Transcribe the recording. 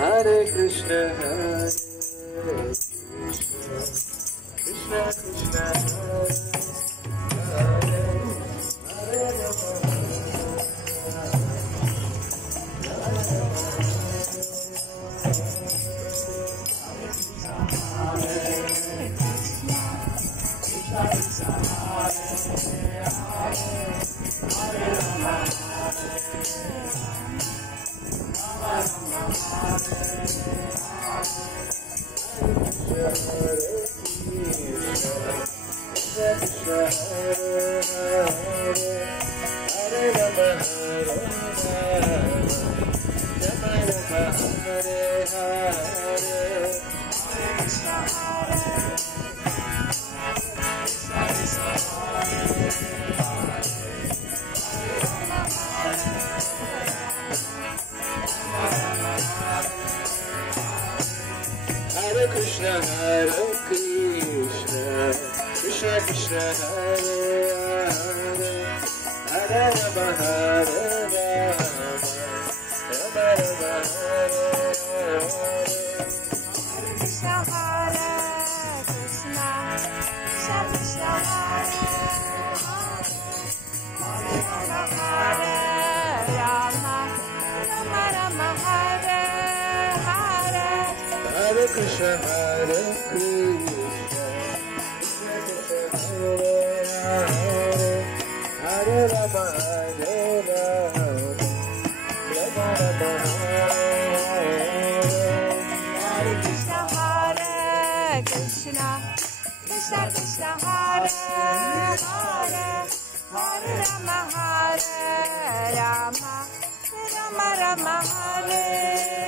Hare Krishna, Krishna Krishna, Hare Hare Rama. Hare Krishna, Hare Krishna, Krishna Krishna, Hare Hare, Hare Rama, Hare Rama, Rama Rama, Hare Hare. Hare Krishna, Hare Krishna, Krishna Krishna, Hare Hare, Hare Rama, Hare Rama, Rama Rama, Hare Hare. Hare Krishna, Hare Krishna, Hare Rama, Hare Rama, Rama Rama, Hare Krishna, Hare Krishna, Krishna Krishna, Hare Hare, Hare Rama, Hare Rama, Rama Rama, Hare